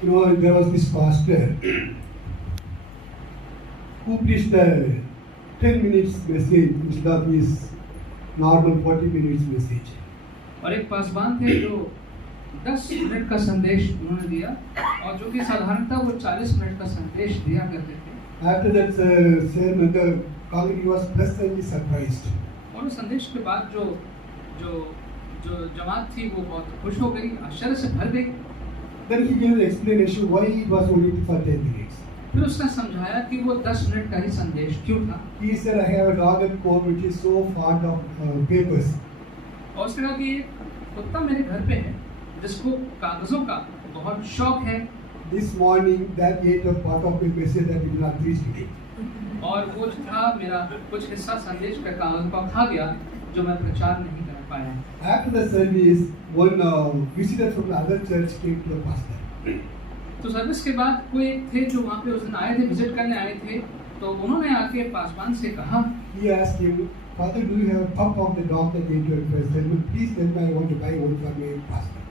There was this pastor who preached a 10 minutes message instead of his normal 40 minutes message. और एक पासवान थे जो 10 minute का संदेश उन्होंने दिया और जो कि साधारणतः वो 40 मिनट का संदेश दिया करते थे। After that sermon, the congregation was pleasantly surprised. और उस संदेश के बाद जो जो जो जमात थी वो बहुत खुश हो गई, आश्चर्य से भर गई। Then he gave an explanation why it was only for 10 minutes. फिर उसने समझाया कि वो 10 मिनट का ही संदेश क्यों था। He said, I have a dog at home which is so fond of papers. और उसने कहा कि एक कुत्ता मेरे घर पे है जिसको कागजों का बहुत शौक है। This morning, that ate a part of my message that we will not preach today. और वो जो था मेरा कुछ हिस्सा संदेश का कागज का खा गया जो मैं प्रचार नहीं कर पाया। After the service, one visitor from another church came to the pastor. तो सर्विस के बाद कोई थे जो वहाँ पे उस दिन आए थे, विजिट करने आए थे, तो उन्होंने आके पासवान से कहा, He asked him, Father, do you have a pup of the dog that ate your sermon? Please tell me, I want to buy one for my pastor.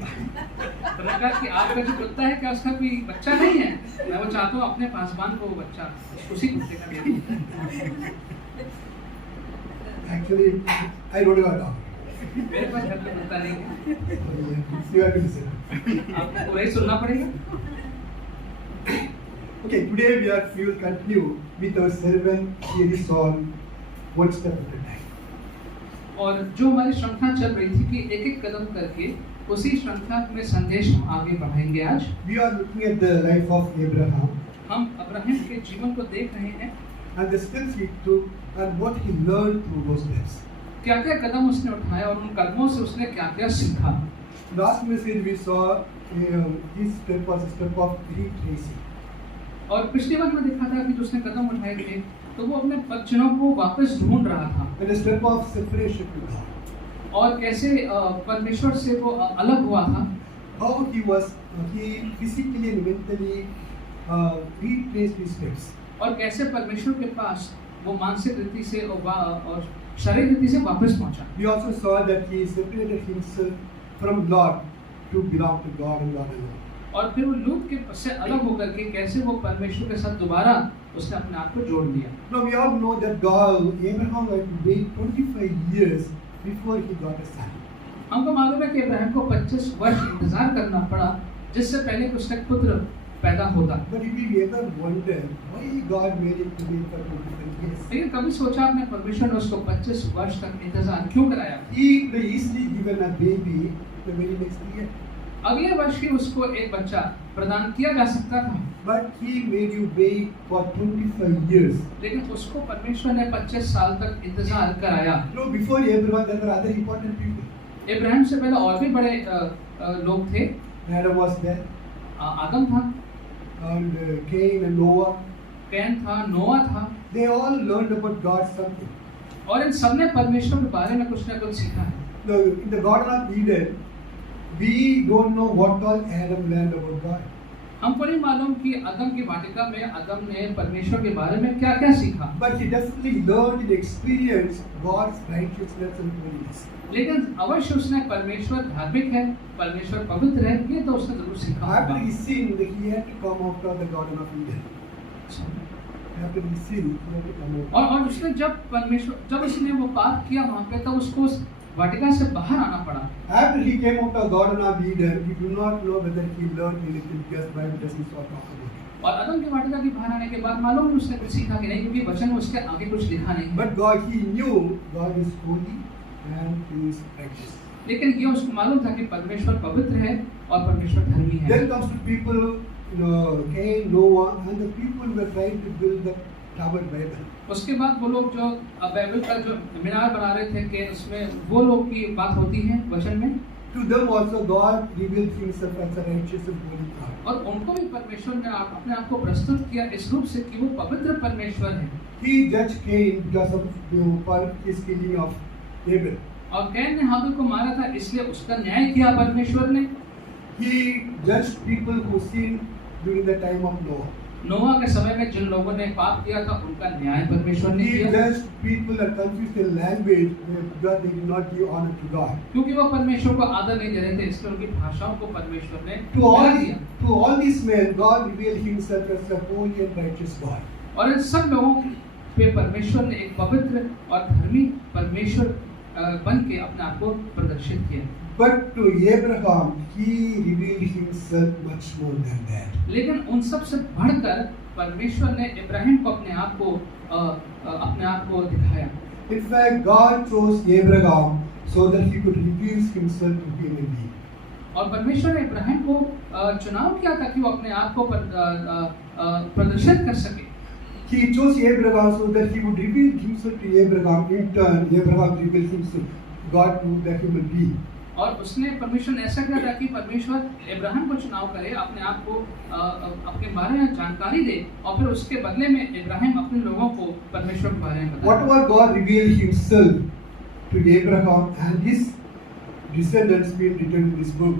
तो कहा कि आपका जो कुत्ता है क्या उसका कोई बच्चा नहीं है? मैं वो चाहता हूँ अपने पासवान को वो बच्चा उसी कुत्ते का दे दूँ। Actually, I don't have a dog. मेरे पास घर पे कुत्ता नहीं है। You have to listen. आपको वही सुनना पड़ेगा। Okay, today we will continue with our sermon series on one step at a time. और जो हमारी श्रृंखला चल रही थी कि एक-एक कदम करके उसी श्रृंखला में संदेश हम आगे बढ़ाएंगे आज। We are looking at the life of Abraham हम अब्राहम के जीवन को देख रहे हैं and the steps he took and what he learned through those steps. क्या-क्या कदम उसने उठाया और उन कदमों से उसने क्या-क्या सीखा। Last message we saw this step was a step of retracing. और पिछली बार में देखा था कि जो उसने कदम उठाए थे तो वो अपने पदचिन्हों को वापस ढूंढ रहा था And a step of separation to God. और कैसे परमेश्वर से वो अलग हुआ था। How he physically and mentally retraced his steps. और कैसे परमेश्वर के पास वो मानसिक रीति से और शारीरिक रीति से वापस पहुंचा। We also saw that he separated himself from Lord to belong to God and God alone. और फिर वो लूत के से अलग होकर के कैसे वो परमेश्वर के साथ दोबारा उसने अपने आप को जोड़ लिया। Now we all know that Abraham had to wait 25 years before he got a son. हमको मालूम है कि अब्राहम को 25 वर्ष इंतजार करना पड़ा जिससे पहले कि उसका पुत्र पैदा होता। But if we ever wonder why God made him to wait for 25 years? लेकिन कभी सोचा आपने परमेश्वर ने उसको 25 वर्ष तक इंतजार क्यों कराया? He could have easily given a baby the very next year. अगले वर्ष ही उसको एक बच्चा प्रदान किया जा सकता था। But he made you wait for 25 years. लेकिन उसको परमेश्वर ने 25 साल तक इंतजार कराया। No, before Abraham there were other important people. Ibrahim से पहले और भी बड़े लोग थे। Adam was there, आदम था, and Cain and Noah. Can था, नोआ था। They all learned about God something. और इन सबने परमेश्वर के बारे में कुछ न कुछ सीखा है। In the Garden of Eden, we don't know what all Adam learned about God. हमको नहीं मालूम कि आदम की वाटिका में आदम ने परमेश्वर के बारे में क्या-क्या सीखा। But he definitely learned and experienced God's righteousness and holiness. लेकिन अवश्य उसने परमेश्वर धार्मिक है, परमेश्वर पवित्र है, ये तो उसने जरूर सीखा। After he sinned, he had to come out of the Garden of Eden. After he sinned, he had to come out. और उसने जब उसने वो पाप किया वहाँ पे तब उसको उस वाटिका से बाहर आना पड़ा। After he came out of Garden of Eden, we do not know whether he learned anything because Bible doesn't talk about it. और आदम की वाटिका के बाहर आने के बाद मालूम नहीं उसने कुछ सीखा कि नहीं क्योंकि वचन में उसके आगे कुछ लिखा नहीं। But he knew God is holy and he is righteous. लेकिन ये उसको मालूम था कि परमेश्वर पवित्र है और परमेश्वर धर्मी है। Then comes to people, Cain, Noah, and the people were trying to build the Tower Babel. उसके बाद वो लोग जो बाइबल का जो मीनार बना रहे थे कि उसमें वो लोग की बात होती है वचन में। To them also God revealed himself as a righteous and holy God. और उनको भी परमेश्वर ने अपने आप को प्रस्तुत किया इस रूप से कि वो पवित्र परमेश्वर है। He judged Cain because of for his killing of Abel. और कैन ने हाबिल को मारा था इसलिए उसका न्याय किया परमेश्वर ने। He judged people who sinned during the time of Noah. नोआ के समय में जिन लोगों ने पाप किया था उनका न्याय परमेश्वर ने He किया, judged people are confused in language because they did not give honor to God. क्योंकि वो परमेश्वर को आदर नहीं दे रहे थे, इसलिए उनकी भाषाओं को परमेश्वर ने To all, मिला दिया। to all these men, God revealed Himself as a holy and righteous God. और इन सब लोगों पे परमेश्वर ने एक पवित्र और धर्मी परमेश्वर बन के अपने आप को प्रदर्शित किया। But to Abraham, He revealed Himself much more than that. लेकिन उन सब से बढ़कर परमेश्वर ने इब्राहिम को अपने आप को दिखाया। In fact, God chose Abraham so that He could reveal Himself to human beings. और परमेश्वर ने इब्राहिम को चुनाव किया ताकि वो अपने आप को प्रदर्शित कर सके। He chose Abraham so that He would reveal Himself to Abraham. In turn, Abraham revealed Himself, God to the human being. और उसने परमेश्वर ने ऐसा किया ताकि परमेश्वर इब्राहिम को चुनाव करे, अपने आप को अपने बारे में जानकारी दे, और फिर उसके बदले में इब्राहिम अपने लोगों को परमेश्वर के बारे में बताए। Whatever God revealed Himself to Abraham and his descendants being written in this book.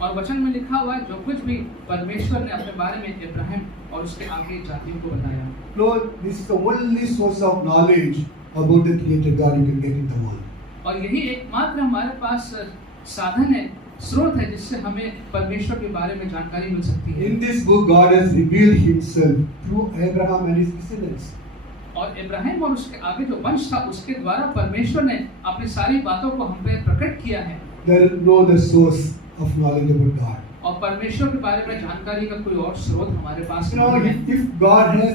और वचन में लिखा हुआ है जो कुछ भी परमेश्वर ने अपने बारे में इब्राहिम और उसके आगे जातियों को बताया। Lord, this is the only source of knowledge about the Creator God you can get in the world. और यही एकमात्र हमारे पास साधन है, स्रोत है जिससे हमें परमेश्वर के बारे में जानकारी मिल सकती है। In this book, God has revealed Himself through Abraham and his descendants. और इब्राहिम और उसके आगे जो वंश था उसके द्वारा परमेश्वर ने अपनी सारी बातों को हम पे प्रकट किया है। There is no other source of knowledge about God. और परमेश्वर के बारे में जानकारी का कोई और स्रोत हमारे पास You know, नहीं है। if God has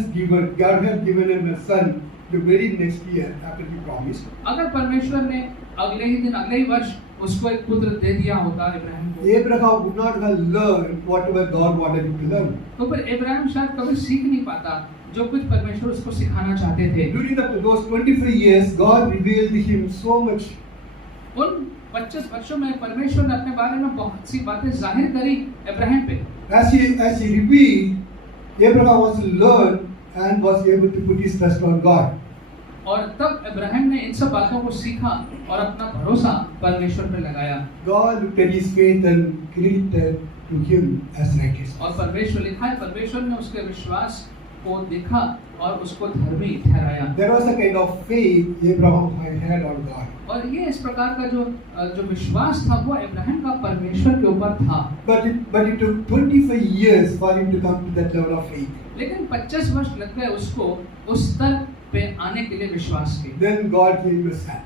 given him a son the very next year after He promised. अगर परमेश्वर ने अगले ही दिन, अगले ही वर्ष उसको एक पुत्र दे दिया होता इब्राहिम को, Abraham would not have learned whatever God wanted him to learn. तो फिर इब्राहिम शायद कभी सीख नहीं पाता जो कुछ परमेश्वर उसको सिखाना चाहते थे। During those 25 years, God revealed him so much. उन 25 वर्षों में परमेश्वर ने अपने बारे में बहुत सी बातें जाहिर करी इब्राहिम पे। As he revealed, Abraham was to learn and was able to put his trust on God. और तब इब्राहिम ने इन सब बातों को सीखा और अपना भरोसा परमेश्वर पे लगाया। God looked at his faith and credited to him as righteous. और परमेश्वर लिखा है, परमेश्वर ने उसके विश्वास को देखा और उसको धर्मी ठहराया। There was a kind of faith Abraham had on God. और ये इस प्रकार का जो विश्वास था वो इब्राहिम का परमेश्वर के ऊपर था। But it took 25 years for him to come to that level of faith. लेकिन 25 वर्ष लग गए उसको उस स्तर पे आने के लिए विश्वास के। Then God gave him a son.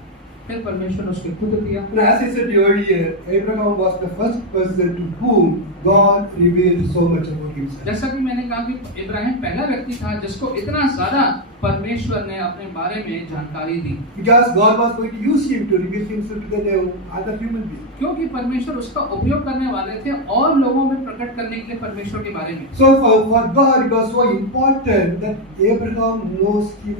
फिर परमेश्वर ने उसको पुत्र दिया। And as I said earlier, Abraham was the first person to whom God revealed so much about Himself. जैसा कि मैंने कहा कि इब्राहिम पहला व्यक्ति था जिसको इतना ज़्यादा परमेश्वर ने अपने बारे में जानकारी दी। Because God was going to use him to reveal Himself to the other human being. क्योंकि परमेश्वर उसका उपयोग करने वाले थे और लोगों में प्रकट करने के लिए परमेश्वर के बारे में। So for God, it was so important that Abraham knows Him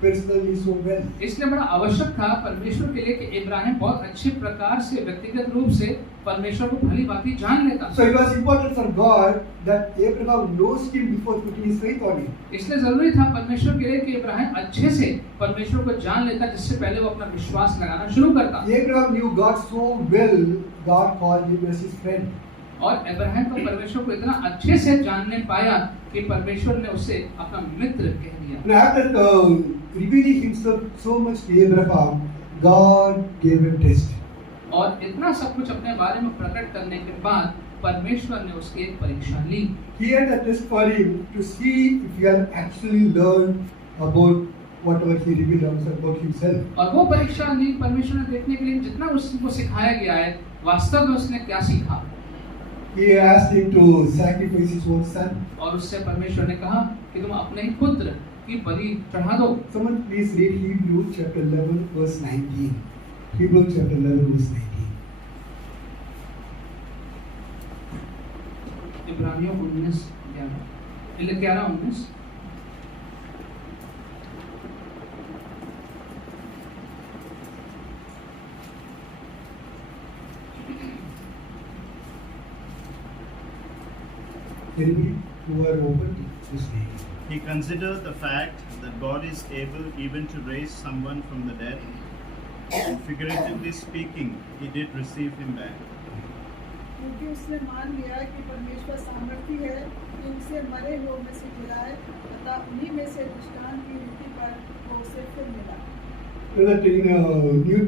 personally so well. इसलिए बड़ा आवश्यक था परमेश्वर के लिए कि इब्राहिम बहुत अच्छे प्रकार से व्यक्तिगत रूप से परमेश्वर को भली भांति जान लेता। So it was important for God that Abraham knows Him before putting his faith on Him. इसलिए जरूरी था परमेश्वर के लिए कि इब्राहिम अच्छे से परमेश्वर को जान लेता जिससे पहले वो अपना विश्वास लगाना शुरू करता। Abraham knew God so well, God called him as his friend. और इब्राहिम को परमेश्वर को इतना अच्छे से जानने पाया कि परमेश्वर ने उसे अपना मित्र कह दिया। And after revealing Himself so much to Abraham, God gave him test. और इतना सब कुछ अपने बारे में प्रकट करने के बाद परमेश्वर ने उसकी एक परीक्षा ली। He had a test for him to see if he had actually learned about whatever he revealed about himself. और वो परीक्षा ली परमेश्वर ने देखने के लिए जितना उसको सिखाया गया है वास्तव में उसने क्या सीखा। He asked him to sacrifice his own son. और उससे परमेश्वर ने कहा कि तुम अपने ही पुत्र की बलि चढ़ा दो। Someone please read Hebrews chapter 11 verse 19. Hebrews chapter 11 verse 19. इब्रानियों 11:19 Anybody who are open to this reading? He considered the fact that God is able even to raise someone from the dead, and figuratively speaking, He did receive him back. क्योंकि उसने मान लिया कि परमेश्वर सामर्थी है कि उसे मरे हुओं में से जिलाए, तथा उन्हीं में से दृष्टांत की रीति पर वो उसे फिर मिला। That in new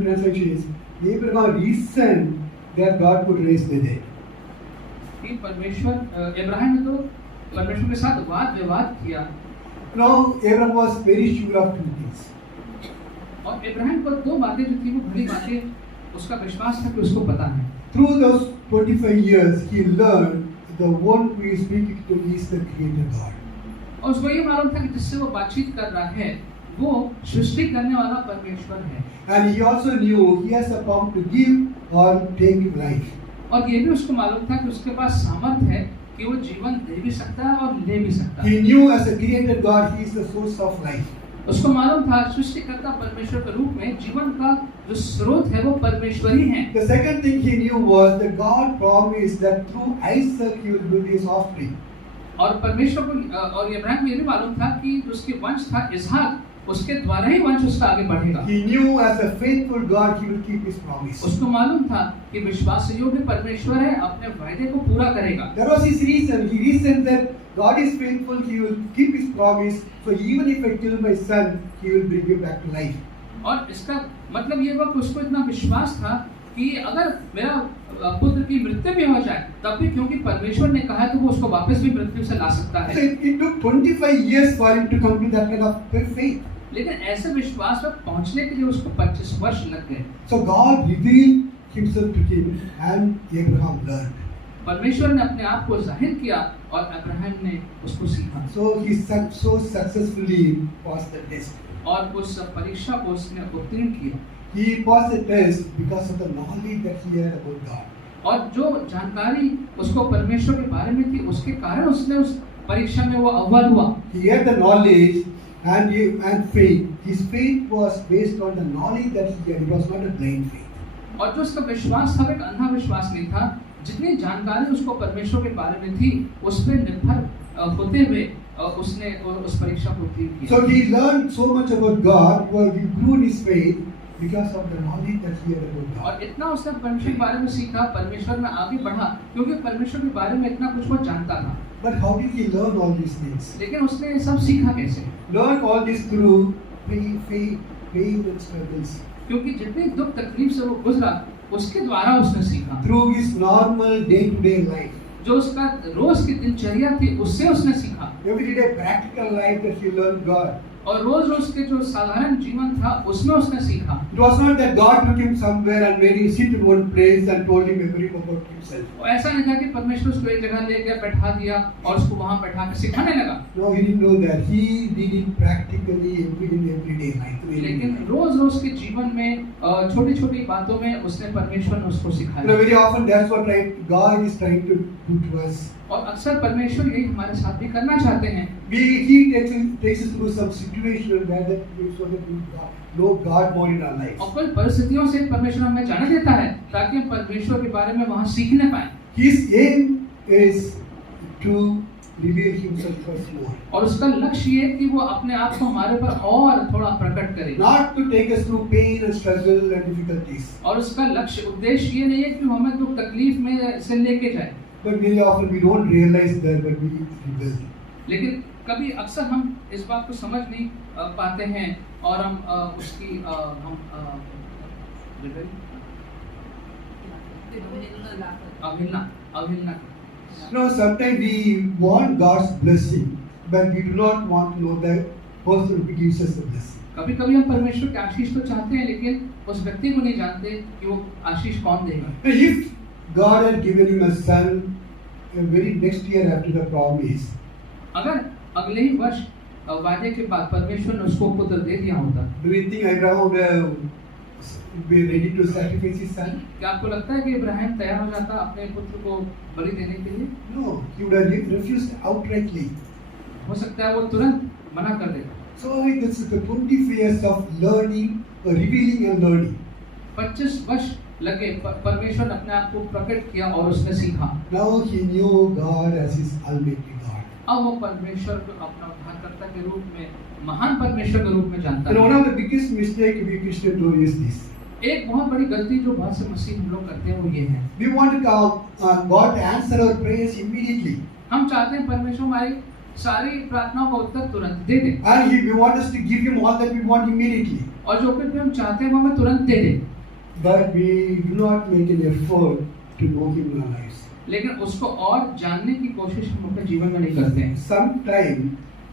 translation is Abraham reasoned that God could raise the dead. कि परमेश्वर इब्राहिम ने तो परमेश्वर के साथ वाद विवाद किया Now Abraham was very sure of two things. और इब्राहिम को दो बातें जो थी वो बड़ी बातें उसका विश्वास था कि उसको पता है। Through those 25 years, he learned the one who is speaking to is the Creator God. और उसको ये मालूम था कि जिससे वो बातचीत कर रहा है वो सृष्टि करने वाला परमेश्वर है। And he also knew he has the power to give or take life. और ये भी उसको मालूम था कि उसके पास सामर्थ्य है कि वो जीवन दे भी सकता है और ले भी सकता है। He knew as a Creator God, he is the source of life. उसको मालूम था सृष्टिकर्ता परमेश्वर के रूप में जीवन का जो स्रोत है वो परमेश्वर ही है। The second thing he knew was that God promised that through Isaac he will build his offspring. और परमेश्वर को और इब्राहिम को ये भी मालूम था कि जो उसके वंश था इसहाक, उसके द्वारा ही वंश उसका आगे बढ़ेगा। He knew as a faithful God he will keep his promise. उसको मालूम था कि विश्वास योग्य परमेश्वर है, अपने वायदे को पूरा करेगा। That was his reason. He reasoned that God is faithful, he will keep his promise. So even if I kill my son, he will bring him back to life. और इसका मतलब ये हुआ कि उसको इतना विश्वास था कि अगर मेरा पुत्र की मृत्यु भी हो जाए तब भी क्योंकि परमेश्वर ने कहा है तो वो उसको वापस भी मृत्यु से ला सकता So है। it took 25 years for him to come to that kind of faith. लेकिन ऐसे विश्वास पर पहुंचने के लिए उसको 25 वर्ष लग गए। So God revealed himself to him and Abraham learned. परमेश्वर ने अपने आप को जाहिर किया और अब्राहम ने उसको सीखा। So he so successfully passed the test. और उस परीक्षा को उसने उत्तीर्ण किया। He passed the test because of the knowledge that he had about God. और जो जानकारी उसको परमेश्वर के बारे में थी उसके कारण उसने उस परीक्षा में वो अव्वल हुआ। He had the knowledge and faith. His faith was based on the knowledge that he had. It was not a blind faith. और जो उसका विश्वास था एक अंधा विश्वास नहीं था। जितनी जानकारी उसको परमेश्वर के बारे में थी उस पर निर्भर होते हुए उसने उस परीक्षा को उत्तीर्ण किया। So he learned so much about God, where he grew in his faith because of the knowledge that he had about God. और इतना उसने परमेश्वर के बारे में सीखा, परमेश्वर में आगे बढ़ा क्योंकि परमेश्वर के बारे में इतना कुछ वो जानता था। But how did he learn all these things? लेकिन उसने ये सब सीखा कैसे? Learn all this through pain and struggles. क्योंकि जितनी दुख तकलीफ से वो गुजरा उसके द्वारा उसने सीखा। Through his normal day-to-day life. जो उसका रोज की दिनचर्या थी उससे उसने सीखा। Everyday practical life that he learned God. और रोज रोज के जो साधारण जीवन था उसमें उसने सीखा। It was not that God took him somewhere and made him sit in one place and told him everything about himself. और ऐसा नहीं था कि परमेश्वर उसको एक जगह ले गया, बैठा दिया और उसको वहां बैठा के सिखाने लगा। No, he didn't know that. He did it practically in everyday life. लेकिन रोज रोज के जीवन में छोटी-छोटी बातों में उसने परमेश्वर ने उसको सिखाया। Very often that's what God is trying to do to us. और अक्सर परमेश्वर यही हमारे साथ भी करना चाहते हैं। He takes us through some situation where that so that we know God more in our lives. और कुछ परिस्थितियों से परमेश्वर हमें जाने देता है ताकि हम परमेश्वर के बारे में वहां सीखने पाएं। His aim is to reveal himself to us more. और उसका लक्ष्य ये है कि वो अपने आप को हमारे पर और थोड़ा प्रकट करे। Not to take us through pain and struggle and difficulties. और उसका लक्ष्य उद्देश्य ये नहीं है कि हमें दुख तकलीफ में से लेके जाए। But very often we don't realize that when we rebel. लेकिन कभी अक्सर हम इस बात को समझ नहीं पाते हैं और हम उसकी अवहेलना No, sometimes we want God's blessing, but we do not want to know the person who gives us the blessing. कभी-कभी हम परमेश्वर की आशीष तो चाहते हैं लेकिन उस व्यक्ति को नहीं जानते कि वो आशीष कौन देगा। If God had given him a son very next year after the promise, अगर अगले ही वर्ष वादे के बाद परमेश्वर ने उसको पुत्र दे दिया होता, do you think Abraham would be ready to sacrifice his son? क्या आपको लगता है कि इब्राहिम तैयार हो जाता अपने पुत्र को बलि देने के लिए? No, he would have refused outrightly. हो सकता है वो तुरंत मना कर देगा। So this is the 25 years of learning, revealing and learning. 25 वर्ष लगे परमेश्वर ने अपने आप को प्रकट किया और उसने सीखा। Now he knew God as his Almighty God. अब वो परमेश्वर को अपना उद्धारकर्ता के रूप में महान परमेश्वर के रूप में जानता And है। one of the biggest mistake we Christians do is this. एक बहुत बड़ी गलती जो बहुत से मसीह हम लोग करते हैं वो ये है, We want God to answer our prayers immediately. हम चाहते हैं परमेश्वर हमारी सारी प्रार्थनाओं का उत्तर तुरंत दे दे, And we want us to give Him all that we want immediately. और जो कुछ भी हम चाहते हैं वो हमें तुरंत दे दे, But we do not make an effort to know Him in our lives. लेकिन उसको और जानने की कोशिश हम अपने जीवन में नहीं करते हैं। Sometimes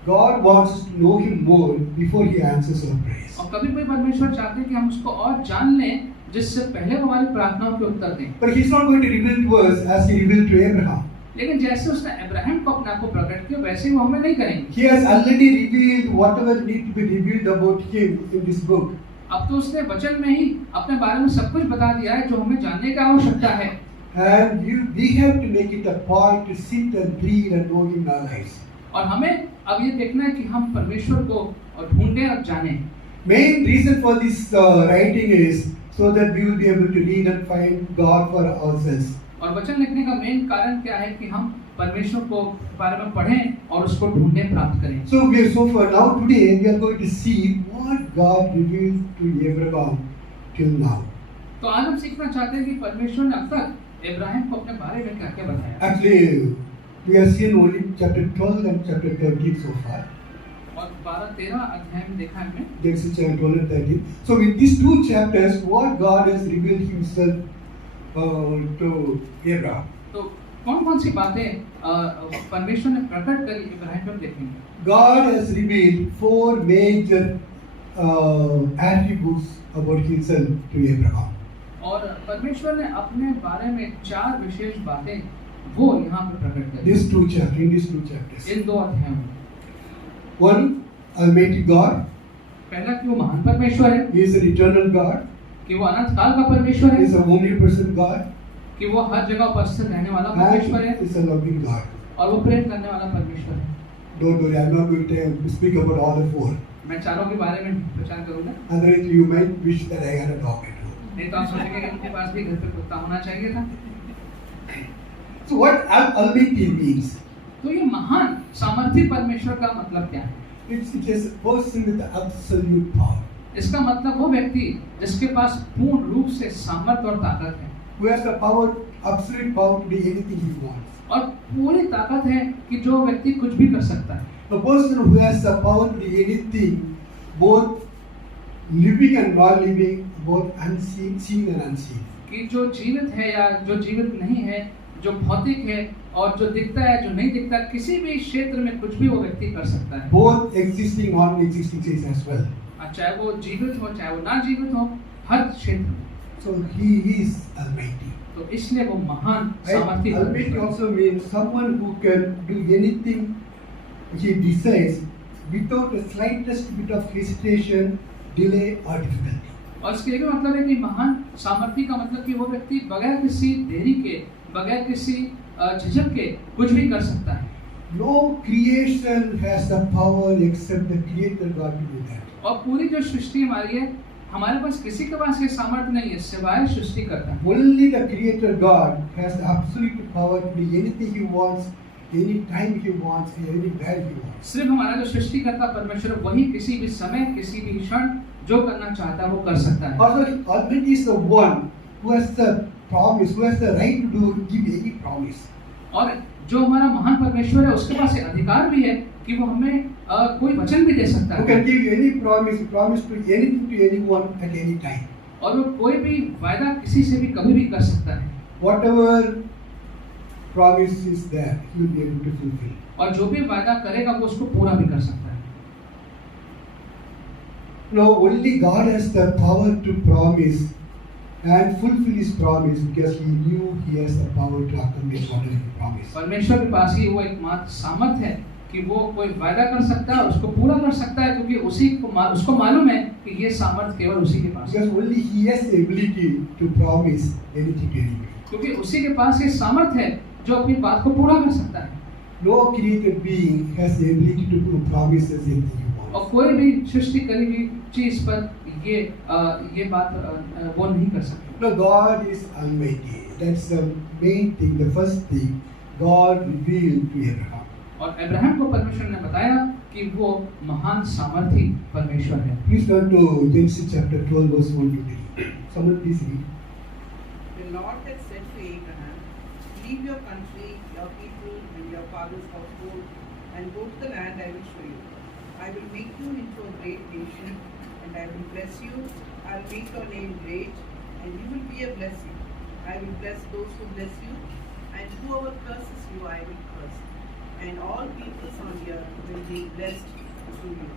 God wants us to know Him more before He answers our prayers. और कभी कभी परमेश्वर चाहते हैं कि हम उसको और जान लें जिससे पहले वो हमारी प्रार्थनाओं के उत्तर दें। But He's not going to reveal to us as He revealed to Abraham. लेकिन जैसे उसने अब्राहम को अपने आप को प्रकट किया वैसे ही वो हमें नहीं करेंगे। He has already revealed whatever need to be revealed about Him in this book. अब तो उसने वचन में ही अपने बारे में सब कुछ बता दिया है जो हमें जानने की आवश्यकता है। And we have to make it a point to sit and read and know Him in our lives. और हमें अब ये देखना है कि हम परमेश्वर को ढूंढें और जानें। Main reason for this writing is so that we will be able to read and find God for ourselves. और वचन लिखने का मेन कारण क्या है कि हम परमेश्वर को बारे में पढ़ें और उसको ढूंढें, प्राप्त करें। So for now today we are going to see what God revealed to Abraham till now. तो आज हम सीखना चाहते हैं कि परमेश्वर ने अब तक इब्राहिम को अपने बारे में क्या-क्या बताया। Actually, we have seen only chapter 12 and chapter 13 so far. और 12-13 अध्याय में देखा हमने। There's chapter 12 and 13. So with these two chapters, what God has revealed Himself to Abraham. तो कौन-कौन सी बातें परमेश्वर ने प्रकट करी इब्राहिम पर देखेंगे। God has revealed 4 major attributes about Himself to Abraham. और परमेश्वर ने अपने बारे में 4 विशेष बातें वो यहाँ पर प्रकट करी। In these two chapters. इन 2 अध्यायों में। One, Almighty God. पहला कि वो महान परमेश्वर है, He is an eternal God. कि वो अनंत काल का परमेश्वर He is है, a omnipresent God. कि वो हर जगह उपस्थित रहने वाला And परमेश्वर है He is a loving God. और वो प्रेम करने वाला परमेश्वर है। Don't worry, I'm not going to speak about all the 4. मैं चारों के बारे में प्रचार करूंगा। Otherwise, you might wish that I had a dog at home. नहीं तो आप सोचेंगे कि उनके पास भी घर पे कुत्ता होना चाहिए था। So what Almighty means? तो ये महान सामर्थी परमेश्वर का मतलब क्या है? It is a person with absolute power. इसका मतलब वो व्यक्ति जिसके पास पूर्ण रूप से सामर्थ्य और ताकत है, Who has the power, absolute power to do anything he wants. और पूरी ताकत है कि जो व्यक्ति कुछ भी कर सकता है। A person who has the power to do anything, both living and non-living, both unseen, seen and unseen. कि जो जीवित है या जो जीवित नहीं है, जो भौतिक है और जो दिखता है जो नहीं दिखता, किसी भी क्षेत्र में कुछ भी वो व्यक्ति कर सकता है। Both existing, non-existing things as well. चाहे वो जीवित हो चाहे वो ना जीवित हो, हर क्षेत्र में। So he is Almighty. तो इसलिए वो महान सामर्थी Almighty परमेश्वर है। also means someone who can do anything he desires without the slightest bit of hesitation, delay or difficulty. और इसके भी मतलब है कि महान सामर्थी का मतलब कि वो व्यक्ति बगैर किसी देरी के, बगैर किसी झिझक के कुछ भी कर सकता है। No creation has the power except the Creator God to do that. और पूरी जो सृष्टि हमारी है, हमारे पास किसी के पास ये सामर्थ्य नहीं है सिवाय सृष्टि करता है। Only the Creator God has the absolute power to do anything He wants, any time He wants, anywhere He wants. सिर्फ हमारा जो सृष्टिकर्ता परमेश्वर वही किसी भी समय, किसी भी क्षण जो करना चाहता है वो कर सकता है। Also, Almighty is the one who has the promise, who has the right to do, give any promise. और जो हमारा महान परमेश्वर है उसके पास ये अधिकार भी है कि वो हमें कोई वचन भी दे सकता Who है can give any promise to anything to anyone at any time. और वो कोई भी वायदा किसी से भी कभी भी कर सकता है। Whatever promise is there, He will be able to fulfill. और जो भी वायदा करेगा वो उसको पूरा भी कर सकता है। No, only God has the power to promise and fulfill His promise because He knew He has the power to accomplish whatever He promised. परमेश्वर के पास ही वो एकमात्र सामर्थ्य है कि वो कोई वायदा कर सकता है, उसको पूरा कर सकता है, क्योंकि उसको मालूम है कि ये सामर्थ्य केवल उसी के पास है। Because only He has the ability to promise anything to anybody. क्योंकि उसी के पास ये सामर्थ्य है जो अपनी बात को पूरा कर सकता है। No created being has the ability to promise us anything He wants. और कोई भी सृष्टि करी हुई चीज पर ये बात वो नहीं कर सकता। No, God is Almighty. That's the main thing, the first thing God revealed to Abraham. और अब्राहम को परमेश्वर ने बताया कि वो महान सामर्थी परमेश्वर है। Please turn to Genesis chapter 12 verse 1 to 3. Someone please read. The Lord had said to Abraham, leave your country, your people, and your father's household, and go to the land I will show you. I will make you into a great nation, and I will bless you. I will make your name great, and you will be a blessing. I will bless those who bless you, and whoever curses you, I will curse. And all peoples on the earth will be blessed through you.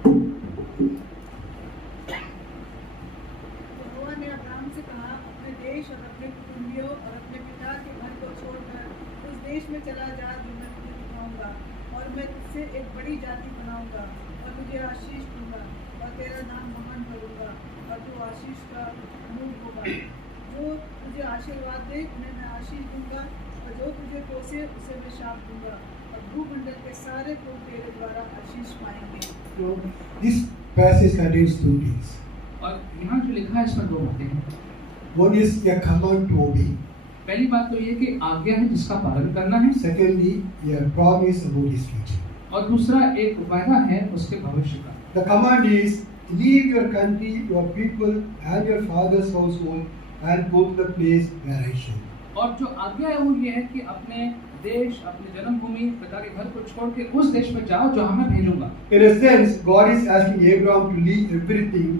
यहोवा ने Abraham से कहा, अपने देश और अपने कुटुंबियों और अपने पिता के घर को छोड़कर उस देश में चला जा जो मैं तुझे दिखाऊंगा, और मैं तुझसे एक बड़ी जाति बनाऊंगा और तुझे आशीष दूंगा और तेरा नाम महान करूंगा और तू आशीष का मूल होगा। जो तुझे आशीर्वाद दे उन्हें मैं आशीष दूंगा और जो तुझे कोसे उसे मैं शाप दूंगा और भूमंडल के सारे लोग तेरे द्वारा आशीष पाएंगे। So, this passage contains two things. और यहाँ जो लिखा है इसमें दो बातें हैं। One is a command to obey. पहली बात तो ये कि आज्ञा है जिसका पालन करना है, Secondly, a promise about his future. और दूसरा एक वायदा है उसके भविष्य का। The command is leave your country, your people, and your father's household, and go to the place where I shall. और जो आज्ञा है वो ये है कि अपने देश, अपने जन्मभूमि, पिता के घर को छोड़ के उस देश में जाओ जहाँ मैं भेजूंगा। In a sense, God is asking Abraham to leave everything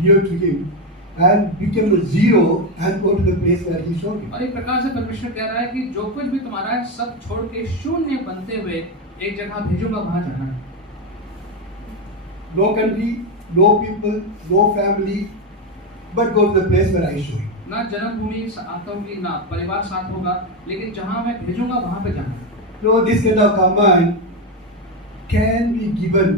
dear to him and become a zero and go to the place where he showed him. और एक प्रकार से परमेश्वर कह रहा है कि जो कुछ भी तुम्हारा है सब छोड़ के शून्य बनते हुए एक जगह भेजूंगा, वहां जाना है। No country, no people, no family, but go to the place where I show you. ना जन्मभूमि साथ होगी, ना परिवार साथ होगा, लेकिन जहां मैं भेजूंगा वहां पे जाना है। No, this kind of command can be given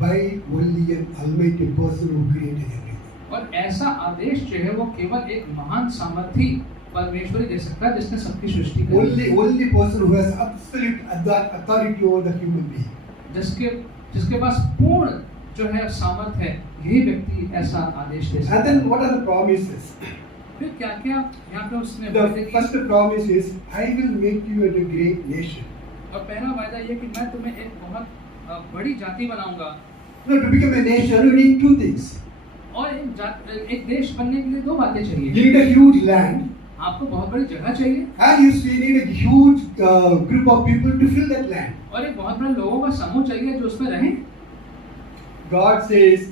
by only an almighty person who created everything. और ऐसा आदेश जो है वो केवल एक महान सामर्थी परमेश्वर ही दे सकता है जिसने सबकी सृष्टि की। Only person who has absolute authority over the human being. जिसके पास पूर्ण जो है सामर्थ है, यही व्यक्ति ऐसा आदेश दे सकता And है। then what are the promises? फिर क्या क्या यहाँ पे उसने The वायदे किए? first promise is, I will make you a great nation. और पहला वायदा ये कि मैं तुम्हें एक बहुत बड़ी जाति बनाऊंगा। No, to become a nation, you need two things. और एक देश बनने के लिए दो बातें चाहिए। You need a huge land, आपको बहुत बड़ी जगह चाहिए and you need a huge group of people to fill that land. और एक बहुत बड़े लोगों का समूह चाहिए जो उसमें रहें। God says,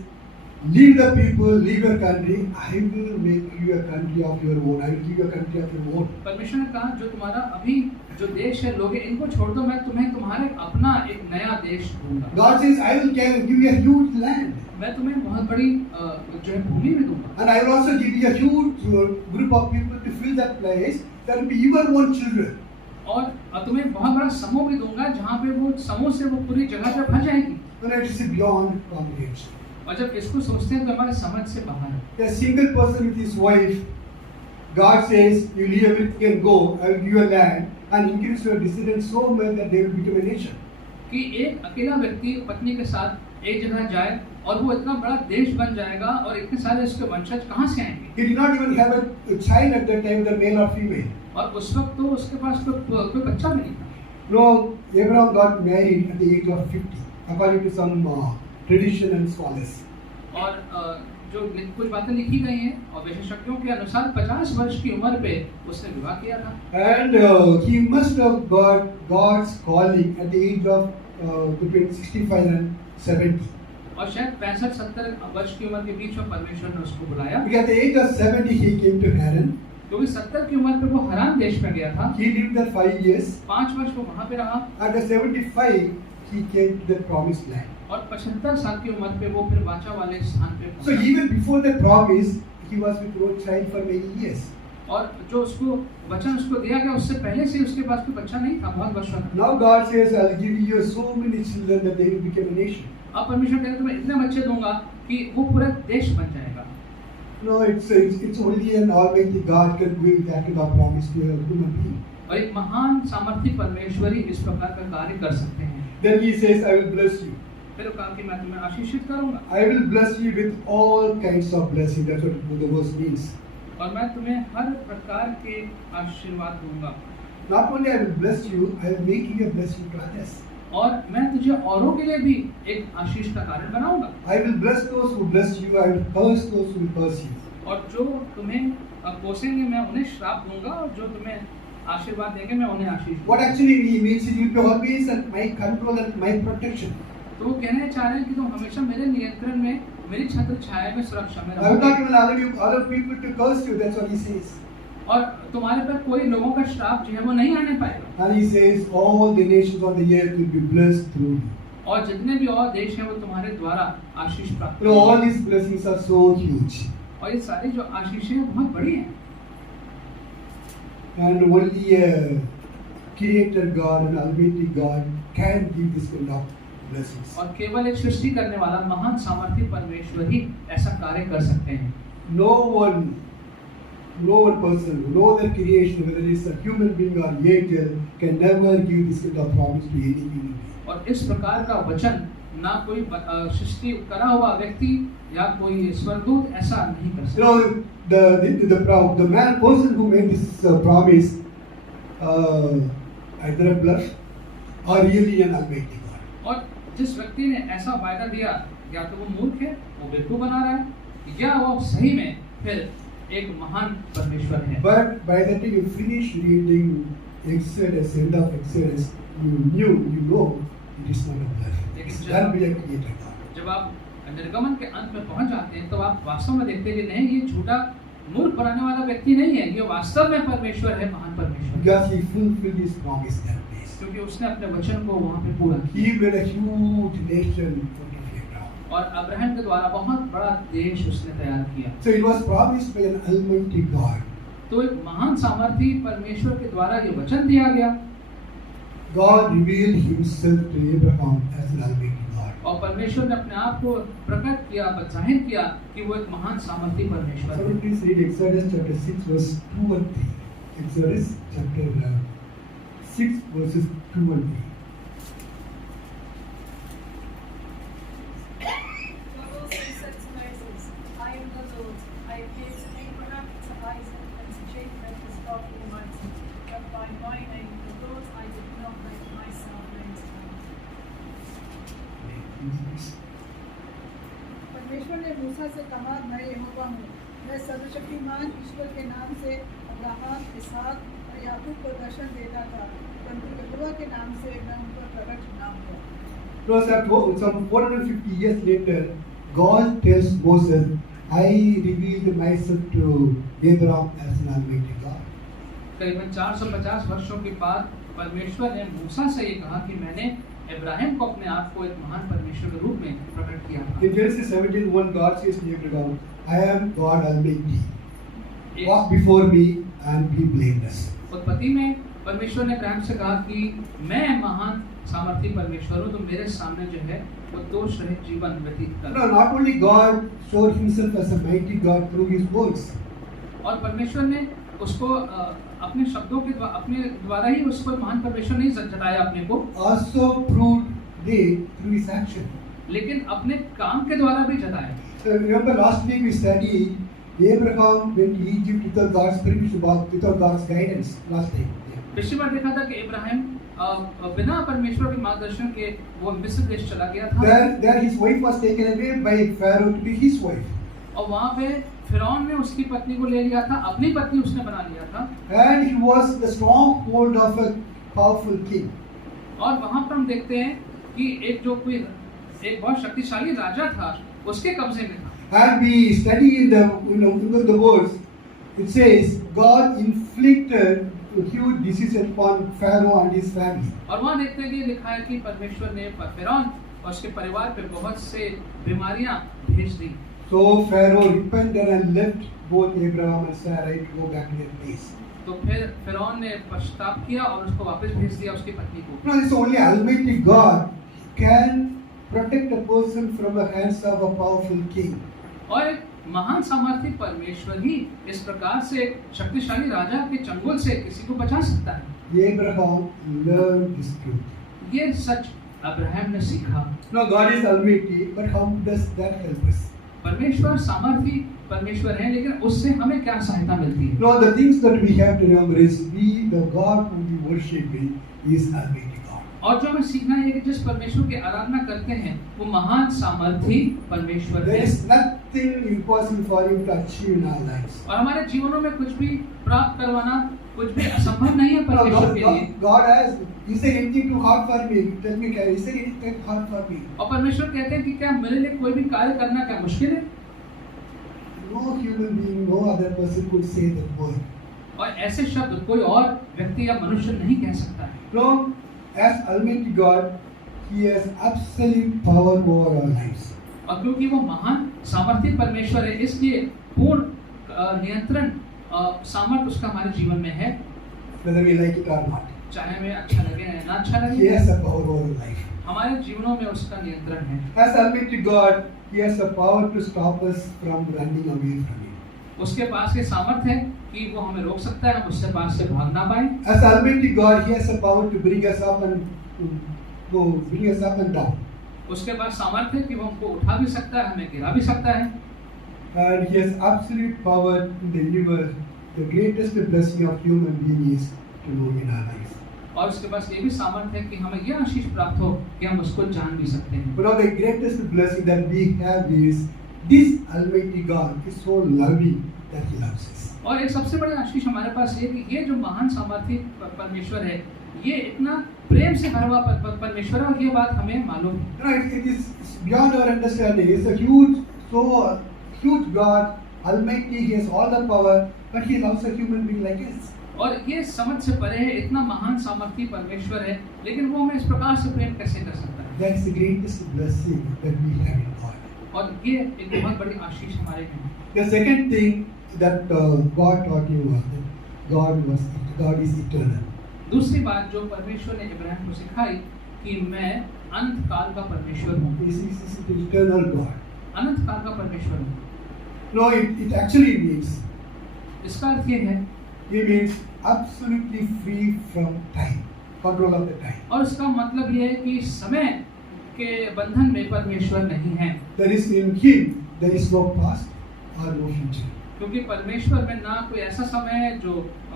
leave the people, leave your country. I will make you a country of your own. I will give you a country of your own. परमेश्वर ने कहा जो तुम्हारा अभी जो देश है लोग इनको छोड़ दो, मैं तुम्हें तुम्हारे अपना एक नया देश दूंगा। God says, I will give you a huge land, मैं तुम्हें बहुत बड़ी जो है भूमि भी दूंगा and I will also give you a huge group of people to fill that place. That will be your own children. और तुम्हें बहुत बड़ा समूह भी दूंगा जहाँ पे वो समूह से वो पूरी जगह पे भर जाएगी। And it is beyond comprehension. और जब इसको सोचते हैं तो हमारे समझ से बाहर है। A single person with his wife, God says, you leave everything and go. I will give you a land and increase your descendants so much that they will become a nation. कि एक अकेला व्यक्ति पत्नी के साथ एक जगह जाए और वो इतना बड़ा देश बन जाएगा और इतने सारे उसके वंशज कहाँ से आएंगे? He did not even have a child at that time, the male or female. और उस वक्त तो उसके पास कोई बच्चा भी नहीं था। No, Abraham got married at the age of 50, according to some tradition and scholars. और जो कुछ बातें लिखी गई हैं और विशेषज्ञों के अनुसार 50 वर्ष की उम्र पे उसने विवाह किया था। And he must have got God's calling at the age of between 65 and 70. और शायद 65-70 वर्ष की उम्र के बीच में परमेश्वर ने उसको बुलाया। Because at the age of 70 he came to Haran. क्योंकि 70 की उम्र पे वो हरान देश में गया था। He lived there 5 years. 5 वर्ष वो वहाँ पे रहा। At the 75 he came to the promised land. और 75 साल की उम्र पे वो फिर वाचा वाले स्थान पे So पहुंचा। even before the promise, he was with no child for many years. और जो उसको वचन उसको दिया गया उससे पहले से उसके पास कोई बच्चा नहीं था, बहुत वर्षों तक। Now God says, I'll give you so many children that they will become a nation. अब परमेश्वर कहता है तुम्हें इतने बच्चे दूंगा कि वो पूरा देश बन जाएगा। No, it's only an almighty God can give that kind of promise to a human being. और एक महान सामर्थी परमेश्वर ही इस प्रकार का कार्य कर सकते हैं। Then he says, I will bless you. फिर वो कहा कि मैं तुम्हें आशीषित करूंगा I will bless you with all kinds of blessing. That's what the verse means. और मैं तुम्हें हर प्रकार के आशीर्वाद दूंगा। Not only I will bless you, I will make you a blessing to others. और मैं तुझे औरों के लिए भी एक आशीष का कारण बनाऊंगा। I will bless those who bless you. I will curse those who will curse you. और जो तुम्हें कोसेंगे मैं उन्हें श्राप दूंगा, और जो तुम्हें आशीर्वाद देंगे मैं उन्हें आशीष What दूंगा। actually he means is you will be always at my control and my protection. तो वो कहना चाह रहे हैं कि तुम हमेशा मेरे नियंत्रण में, मेरी छत्र छाया में, सुरक्षा में I will not रहोगे, even allow you other people to curse you. That's what he says. और तुम्हारे पर कोई लोगों का श्राप जो है वो नहीं आने पाएगा, And he says all the nations on the earth will be blessed through you. और जितने भी और देश हैं वो तुम्हारे द्वारा आशीष प्राप्त You know, all करेंगे। these blessings are so huge. और ये सारी जो आशीषें हैं बहुत बड़ी हैं, And only a creator God and Almighty God can give this kind of blessings. और केवल एक सृष्टि करने वाला महान सामर्थी परमेश्वर ही ऐसा कार्य कर सकते हैं। No one person, no other creation, whether it's a human being or angel, can never give this kind of promise to any human being. और इस प्रकार का वचन ना कोई सृष्टि करा हुआ व्यक्ति या कोई स्वर्गदूत ऐसा नहीं कर You सकता। know, the man person who made this promise, either a bluff or really an Almighty God. और जिस व्यक्ति ने ऐसा वायदा दिया, या तो वो मूर्ख है, वो बेवकूफ बना रहा है, या वो सही में फिर एक महान परमेश्वर है। But by the time you finish reading Exodus, end of Exodus, you know it is not a bluff. It's done by a creator God. जब आप निर्गमन के अंत में पहुंच जाते हैं तो आप वास्तव में देखते हैं कि नहीं, ये झूठा मूर्ख बनाने वाला व्यक्ति नहीं है, ये वास्तव में परमेश्वर है, महान परमेश्वर। Because he fulfilled his promise that place. क्योंकि उसने अपने वचन को वहां पे पूरा He किया, made a huge nation out of Abraham. और अब्राहम के द्वारा बहुत बड़ा देश उसने तैयार किया। So it was promised by an Almighty God. तो एक महान सामर्थी परमेश्वर के द्वारा ये वचन दिया गया, God revealed himself to Abraham as an Almighty God. और परमेश्वर ने अपने आप को प्रकट किया, जाहिर किया कि वो एक महान सामर्थी परमेश्वर So है। please read Exodus chapter 6 verse 2 and 3. Exodus chapter 6 verses 2 and 3. God also said to Moses, I am the Lord. I appeared to Abraham, to Isaac, and to Jacob as God Almighty. But by my name, the Lord, I did not make myself known to them. परमेश्वर ने मूसा से कहा, मैं यहोवा हूँ। मैं सर्वशक्तिमान ईश्वर के नाम से अब्राहम, इसहाक और याकूब को दर्शन देता था, परंतु यहोवा के नाम से मैं उन पर प्रकट न हुआ। Some 450 years later, God tells Moses, I revealed myself to Abraham as an Almighty God. करीबन 450 वर्षों के बाद परमेश्वर ने मूसा से ये कहा कि मैंने इब्राहिम को अपने आप को एक महान परमेश्वर के रूप में प्रकट किया था। In Genesis 17:1, God says to Abraham, I am God Almighty. Walk before me and be blameless. उत्पत्ति में परमेश्वर ने इब्राहिम से कहा कि मैं महान सामर्थी परमेश्वर हूँ, तो मेरे सामने जो है वो दोष रहित जीवन व्यतीत कर। No, not only God showed himself as a mighty God through his words. और परमेश्वर ने उसको अपने शब्दों के अपने द्वारा ही उसको महान परमेश्वर नहीं जताया अपने को, Also proved it through his action. लेकिन अपने काम के द्वारा भी जताया। So remember last week we studied Abraham went to Egypt without God's permission, without God's guidance. Last time. पिछली बार देखा था कि इब्राहिम बिना परमेश्वर के मार्गदर्शन के वो मिस्र देश चला गया था, There his wife was taken away by Pharaoh to be his wife. और वहाँ पे फिरौन ने उसकी पत्नी को ले लिया था, अपनी पत्नी उसने बना लिया था, And he was the stronghold of a powerful king. और वहाँ पर हम देखते हैं कि एक बहुत शक्तिशाली राजा था, उसके कब्जे में था। And we study in the words, it says God inflicted huge disease upon Pharaoh and his family. और वहाँ देखते हैं कि लिखा है कि परमेश्वर ने फिरौन और उसके परिवार पे बहुत से बीमारियां भेज दी। So Pharaoh repented and left both Abraham and Sarai to go back to their place. तो फिर फिरौन ने पश्चाताप किया और उसको वापस भेज दिया उसकी पत्नी को। No, this only Almighty God can protect a person from the hands of a powerful king. और एक महान सामर्थी परमेश्वर ही इस प्रकार से एक शक्तिशाली राजा के चंगुल से किसी को बचा सकता है। Abraham learned this truth. ये सच अब्राहम ने सीखा। No, God is Almighty, but how does that help us? परमेश्वर सामर्थी परमेश्वर है, लेकिन उससे हमें क्या सहायता मिलती है? No, the things that we have to remember is the God whom we worship is Almighty God. और जो हमें सीखना है कि जिस परमेश्वर की आराधना करते हैं वो महान सामर्थी परमेश्वर There है। is nothing impossible for Him to achieve in our lives. और हमारे जीवनों में कुछ भी प्राप्त करवाना कुछ भी असंभव नहीं है No, परमेश्वर के लिए। God has, is there anything too hard for me? Tell me, is there anything too hard for me? और परमेश्वर कहते हैं कि क्या मेरे लिए कोई भी कार्य करना क्या मुश्किल है? No human being, no other person could say that word. और ऐसे शब्द कोई और व्यक्ति या मनुष्य नहीं कह सकता है। No, as Almighty God, He has absolute power over our lives. और क्योंकि वो महान सामर्थ्य परमेश्वर है, इसलिए पूर्ण नियंत्रण सामर्थ्य उसका हमारे जीवन में है, Whether we like it or not. चाहे हमें अच्छा लगे या ना अच्छा He लगे, has a power over our life. हमारे जीवनों में उसका नियंत्रण है। As Almighty God, He has the power to stop us from running away from Him. उसके पास ये सामर्थ्य है कि वो हमें रोक सकता है, हम उससे पास से भाग ना पाए। As Almighty God, He has the power to bring us up and bring us up and down. उसके पास सामर्थ्य है कि वो हमको उठा भी सकता है, हमें गिरा भी सकता है। And He has absolute power in the universe. The greatest blessing of human being is to know in our lives. और उसके पास ये भी सामर्थ्य है कि हमें यह आशीष प्राप्त हो कि हम उसको जान भी सकते हैं। But now the greatest blessing that we have is this Almighty God is so loving that He loves us. और एक सबसे बड़ी आशीष हमारे पास ये कि ये जो महान सामर्थ्य परमेश्वर है, ये इतना प्रेम से भरा हुआ परमेश्वर है, और ये बात हमें मालूम है। You know, it is beyond our understanding. It's a huge God, Almighty. He has all the power, but He loves a human being like us. और ये समझ से परे है, इतना महान सामर्थ्य परमेश्वर है, लेकिन वो हमें इस प्रकार से प्रेम कैसे कर सकता है? That is the greatest blessing that we have in God. और ये एक बहुत बड़ी आशीष हमारे में है। The second thing that God taught you was that God is eternal. दूसरी बात जो परमेश्वर ने इब्राहिम को सिखाई कि मैं अनंत काल का परमेश्वर हूँ। This is the eternal God. अनंत काल का परमेश्वर हूँ। No, it actually means, इसका अर्थ ये है, He means absolutely free from time, control of the time. और इसका मतलब ये है कि समय के बंधन में परमेश्वर नहीं है। There is in Him, there is no past or no future. क्योंकि परमेश्वर में ना कोई ऐसा समय है जो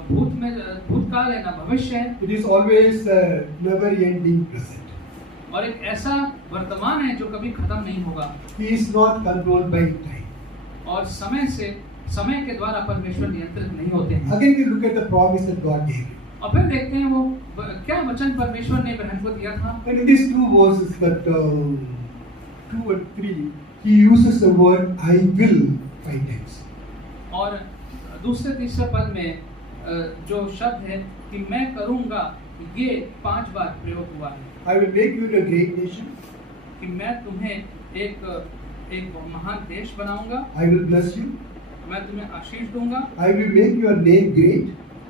भूतकाल है, ना भविष्य है, It is always a never-ending present. और एक ऐसा वर्तमान है जो कभी खत्म नहीं होगा। He is not controlled by time. और समय के द्वारा परमेश्वर नियंत्रित नहीं होते हैं। Again, we look at the promise that God gave. और फिर देखते हैं वो क्या वचन परमेश्वर ने इब्राहिम को दिया था। And in these two verses, that 2 and 3, He uses the word "I will" 5 times. और दूसरे तीसरे पद में जो शब्द है कि मैं करूँगा, ये 5 बार प्रयोग हुआ है। I will make you a great nation. कि मैं तुम्हें एक महान देश बनाऊंगा, I will bless you. मैं तुम्हें आशीष दूंगा, I will make your name great.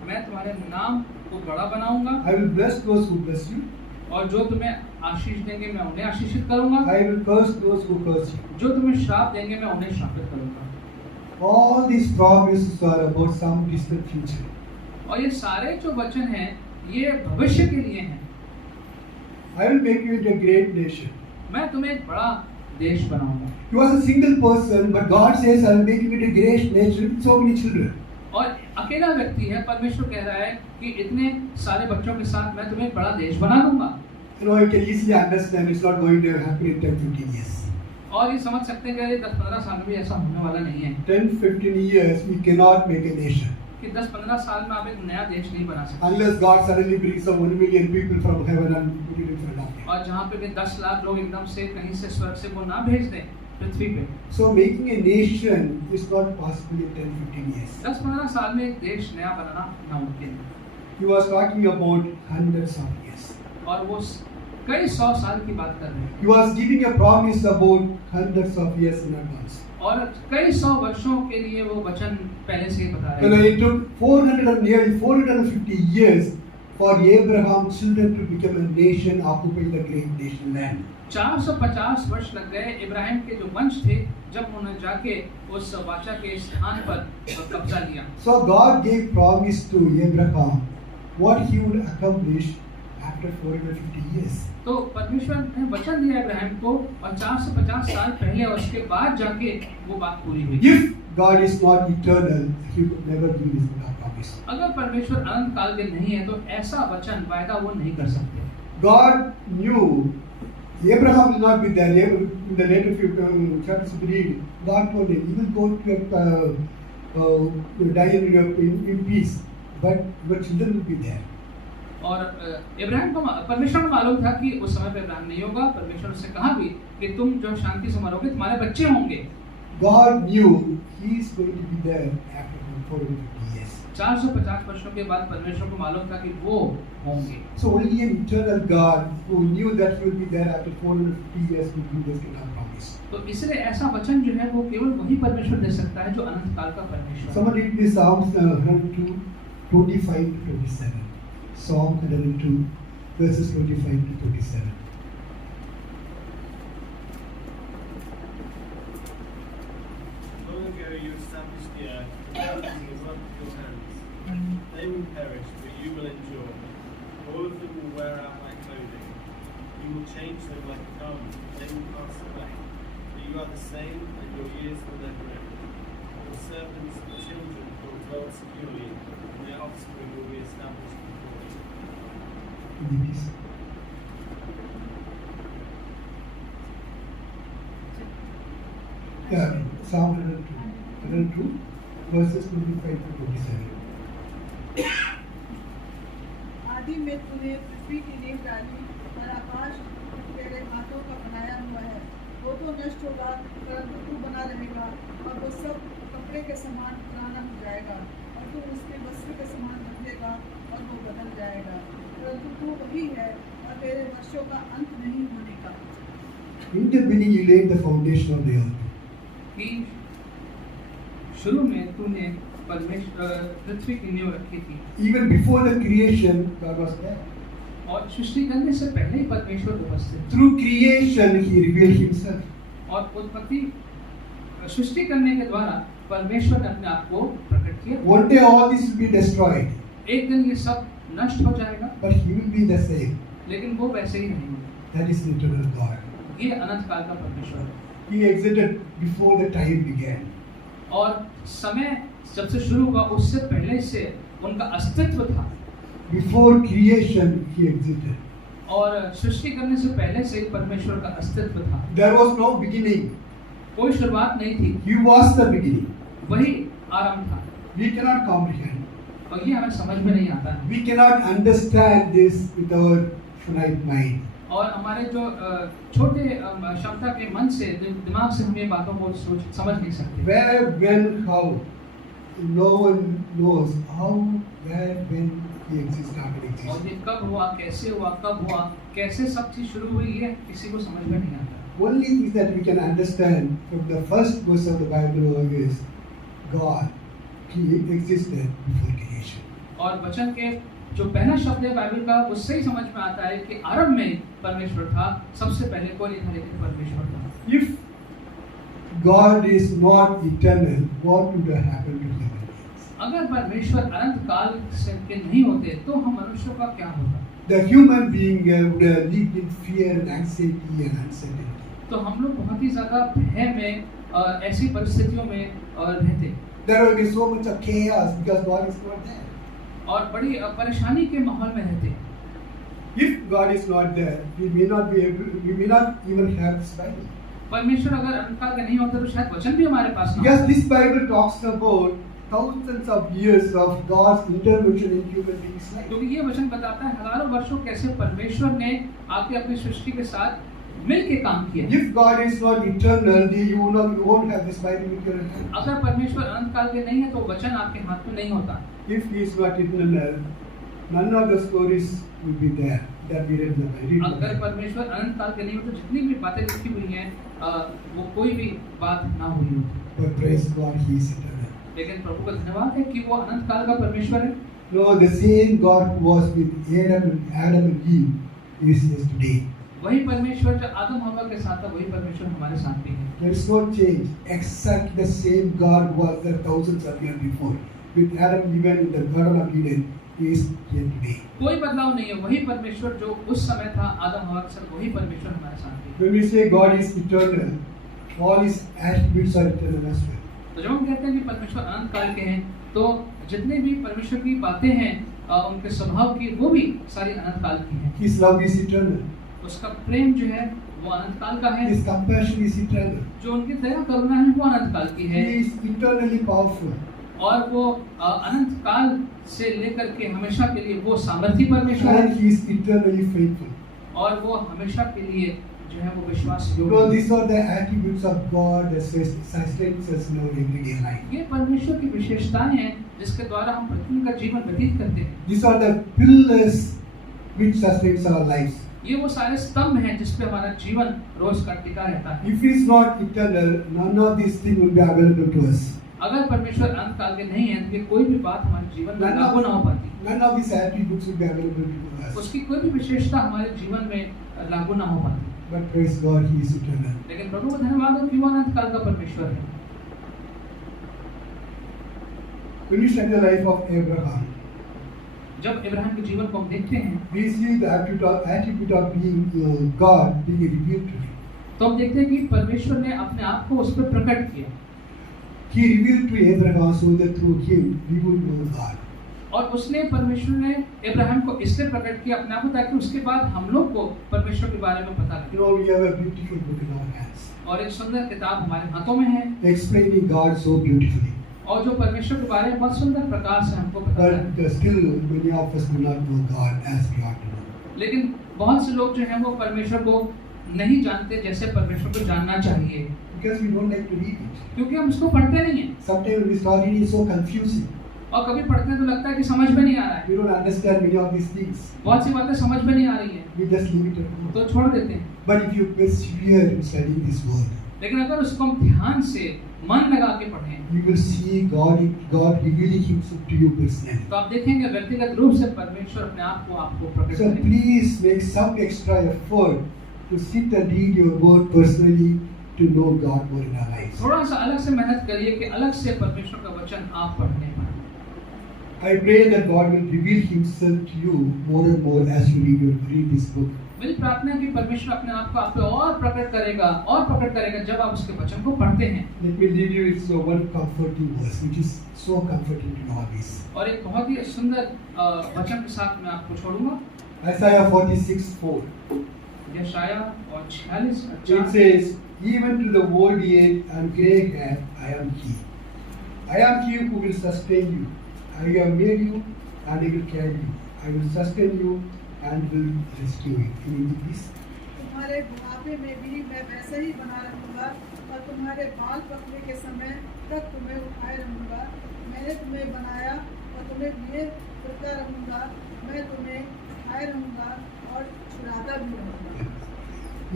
मैं तुम्हारे नाम को बड़ा बनाऊंगा, I will bless those who bless you. और जो तुम्हें आशीष देंगे मैं उन्हें आशीषित करूंगा, I will curse those who curse you. जो तुम्हें श्राप देंगे मैं उन्हें श्रापित करूंगा। All these promises are about some distant future. और ये सारे जो वचन हैं ये भविष्य के लिए हैं। I will make you a great nation. मैं तुम्हें एक बड़ा देश बनाऊंगा। He was a single person, but God says, I will make you a great nation with so many children. और अकेला व्यक्ति है, परमेश्वर कह रहा है कि इतने सारे बच्चों के साथ मैं तुम्हें एक बड़ा देश बना दूंगा। You know, you can easily understand it's not going to happen in 10-15 years. और ये समझ सकते हैं कि 10-15 साल में भी ऐसा होने वाला नहीं है 10-15 years, we cannot make a nation. कि 10-15 साल में आप एक नया देश नहीं बना सकते। Unless God suddenly brings some 1 million people from heaven and put it in front of him. और जहाँ पे भी 10 लाख लोग एकदम से कहीं से स्वर्ग से वो ना भेज दें पृथ्वी पे। So making a nation is not possible in 10-15 years. 10-15 साल में एक देश नया बनाना नामुमकिन है। He was talking about hundreds of years. और वो कई 100 साल की बात कर रहे हैं। He was giving a promise about hundreds of years in advance. और कई 100 वर्षों के लिए वो वचन पहले से ही बता You रहे know, हैं। it took nearly 450 years for Abraham's children to become a nation, occupying the great nation land. 450 वर्ष लग गए इब्राहिम के जो वंश थे जब उन्होंने जाके उस वाचा के स्थान पर कब्जा लिया। So God gave promise to Abraham what he would accomplish after 450 years. तो परमेश्वर ने वचन दिया इब्राहिम को और 450 साल पहले और उसके बाद जाके वो बात पूरी हुई। If God is not eternal, He could never give this promise. अगर परमेश्वर अनंत काल के नहीं है तो ऐसा वचन वायदा वो नहीं कर सकते। God knew Abraham will not be there. In the later few chapters we read, God told him, you will go to die in peace, but your children will be there. और इब्राहिम को परमेश्वर को मालूम था कि उस समय पे इब्राहिम नहीं होगा। परमेश्वर ने उससे कहा भी कि तुम जो शांति से मरोगे तुम्हारे बच्चे होंगे। God knew he is going to be there after 450 years. 450 वर्षों के बाद परमेश्वर को मालूम था कि वो होंगे। So only an eternal God who knew that he will be there after 450 years could give this kind of promise. तो इसलिए ऐसा वचन जो है वो केवल वही परमेश्वर दे सकता है जो अनंत काल का परमेश्वर। Someone read this Psalms 102, 25 to 27. Psalm 102, verses 25 to 27. Long ago you established the earth, the mountains in the work of your hands. They will perish, but you will endure. All of them will wear out like clothing. You will change them like a garment. They will pass away. But you are the same, and your years will never end. Your servants and children will dwell securely, and their offspring will be established before you. Please. Yeah, Psalm 102, verses 25 to 27. आदि में तूने पृथ्वी की नींव डाली और आकाश तेरे हाथों का बनाया हुआ है। वो तो नष्ट होगा परंतु तू बना रहेगा, और वो सब कपड़े के समान पुराना हो जाएगा, और तू उसके वस्त्र के समान बदलेगा और वो बदल जाएगा, परंतु तू वही है और तेरे वर्षों का अंत नहीं होने का। In the beginning, you laid the foundation of the earth. कि शुरू में तूने परमेश्वर पृथ्वी की नींव रखी थी। Even before the creation, God was there. और सृष्टि करने से पहले ही परमेश्वर उपस्थित। Through creation, He revealed Himself. और उत्पत्ति सृष्टि करने के द्वारा परमेश्वर ने अपने आप को प्रकट किया। One day, all this will be destroyed, एक दिन ये सब नष्ट हो जाएगा, but He will be the same. लेकिन वो वैसे ही रहेंगे। That is the eternal God. ये अनंत काल का परमेश्वर है। He existed before the time began. और समय जब से शुरू हुआ उससे पहले से उनका अस्तित्व था। Before creation, He existed. और सृष्टि करने से पहले से ही परमेश्वर का अस्तित्व था। There was no beginning. कोई शुरुआत नहीं थी, He was the beginning. वही आरंभ था। We cannot comprehend. और ये हमें समझ में नहीं आता है। We cannot understand this with our finite mind. और हमारे जो छोटे क्षमता के मन से दिमाग से हम ये बातों को समझ नहीं सकते। Where, when, how? No one knows how, where, when He exists, how He और exists. ये कब हुआ, कैसे हुआ, कब हुआ, कैसे सब चीज शुरू हुई है किसी को समझ में नहीं आता। Only thing that we can understand from the first verse of the Bible is God. He existed before creation. और वचन के जो पहला शब्द है बाइबल का उससे ही समझ में आता है कि आरंभ में परमेश्वर था, सबसे पहले कोई नहीं था लेकिन परमेश्वर था। If God is not eternal, what would have happened to human beings? अगर परमेश्वर अनंत काल से के नहीं होते तो हम मनुष्यों का क्या होता? The human being would have lived in fear and anxiety and uncertainty. तो हम लोग बहुत ही ज्यादा भय में ऐसी परिस्थितियों में रहते। There will be so much of chaos because God is not there. और बड़ी परेशानी के माहौल में रहते। If God is not there, we may not even have this Bible. परमेश्वर अगर अनंत काल का नहीं होता तो शायद वचन भी हमारे पास ना Yes, होता। this Bible talks about thousands of years of God's intervention in human beings' life. क्योंकि ये वचन बताता है हजारों वर्षों कैसे परमेश्वर ने आके अपनी सृष्टि के साथ मिल के काम किया। If God is not eternal, then you won't have this Bible in your hand. अगर परमेश्वर अनंत काल के नहीं है तो वचन आपके हाथ में नहीं होता। If He is not eternal, none of the stories will be there that we read in the Bible. अगर परमेश्वर अनंत काल के नहीं हो तो जितनी भी बातें लिखी हुई हैं वो कोई भी बात ना हुई होती। But praise God, He is eternal. लेकिन प्रभु का धन्यवाद है कि वो अनंत काल का परमेश्वर है। No, the same God who was with Adam and Eve is today. वही परमेश्वर जो आदम हव्वा के साथ था वही परमेश्वर हमारे साथ भी है। There is no change. Exactly the same God who was there thousands of years before. With Adam even in the Garden of Eden, He is here today. कोई बदलाव नहीं है, वही परमेश्वर जो उस समय था आदम हव्वा के साथ वही परमेश्वर हमारे साथ भी है। When we say God is eternal, all His attributes are eternal as well. तो जब हम कहते हैं कि परमेश्वर अनंत काल के हैं तो जितने भी परमेश्वर की बातें हैं उनके स्वभाव की वो भी सारी अनंत काल की हैं। His love is eternal. उसका प्रेम जो है वो अनंत काल का है। His compassion is eternal. जो उनकी दया करुणा है वो अनंत काल की है। He is eternally powerful. और वो अनंत काल से लेकर के हमेशा के लिए वो सामर्थी परमेश्वर है। And he is eternally faithful. और वो हमेशा के लिए जो है वो विश्वास So योग्य है। these are the attributes of God that sustains us in our everyday life. ये परमेश्वर की विशेषताएं हैं जिसके द्वारा हम प्रतिदिन का जीवन व्यतीत करते हैं। These are the pillars which sustains our lives. ये वो सारे स्तंभ हैं जिस पे हमारा जीवन रोज का टिका रहता है। If he is not eternal, none of these things will be available to us. अगर परमेश्वर अनंत काल के नहीं है तो ये कोई भी बात हमारे जीवन में लागू ना हो पाती। None of these attributes will be available to us. उसकी कोई भी विशेषता हमारे जीवन में लागू ना हो पाती। But praise God, he is eternal. लेकिन प्रभु को धन्यवाद हो कि वो अनंत काल का परमेश्वर है। When you study the life of Abraham, जब इब्राहिम के जीवन को हम देखते हैं we see the attribute of being God being revealed to him. तो हम देखते हैं कि परमेश्वर ने अपने आप को उस पर प्रकट किया He revealed to Abraham so that through him we would know God. और उसने परमेश्वर ने इब्राहिम को इसलिए प्रकट किया अपने आप को ताकि उसके बाद हम लोग को परमेश्वर के बारे में पता लगे। You know, we have a beautiful book in our hands, और एक सुंदर किताब हमारे हाथों में है explaining God so beautifully. और जो परमेश्वर के बारे में बहुत सुंदर प्रकार से हमको पता है। But still, many of us do not know God as we ought to know. लेकिन बहुत से लोग जो हैं वो परमेश्वर को नहीं जानते जैसे परमेश्वर को जानना चाहिए, Because we don't like to read it. क्योंकि हम उसको पढ़ते नहीं हैं। Sometimes when we start reading, it's so confusing. और कभी पढ़ते हैं तो लगता है कि समझ में नहीं आ रहा है, We don't understand many of these things. बहुत सी बातें समझ में नहीं आ रही है We just leave it at home. तो छोड़ देते हैं। But if you persevere in studying this word, लेकिन अगर उसको हम ध्यान से मन लगा के पढ़ें you will see God revealing Himself to you personally. तो आप देखेंगे व्यक्तिगत रूप से परमेश्वर अपने आप को आपको प्रकट So करेगा। please make some extra effort to sit and read your word personally to know God more in our lives. थोड़ा सा अलग से मेहनत करिए कि अलग से परमेश्वर का वचन आप पढ़ने पाएं। I pray that God will reveal Himself to you more and more as you read this book. मेरी प्रार्थना है कि परमेश्वर अपने आप को आप पे और प्रकट करेगा जब आप उसके वचन को पढ़ते हैं। Let me leave you with one comforting verse, which is so comforting to know this. और एक बहुत ही सुंदर वचन के साथ मैं आपको छोड़ूंगा। Isaiah 46:4. यशाया और 46 It says, "Even to the old age and grey hair, I am He. I am He who will sustain you. I have made you, and I will carry you. I will sustain you, and will rescue you." In English, तुम्हारे बुढ़ापे में भी मैं वैसे ही बना रहूँगा और तुम्हारे बाल पकने के समय तक तुम्हें उठाए रहूँगा। मैंने तुम्हें बनाया और तुम्हें लिए फिरता रहूँगा। मैं तुम्हें उठाए रहूँगा और छुड़ाता भी रहूँगा।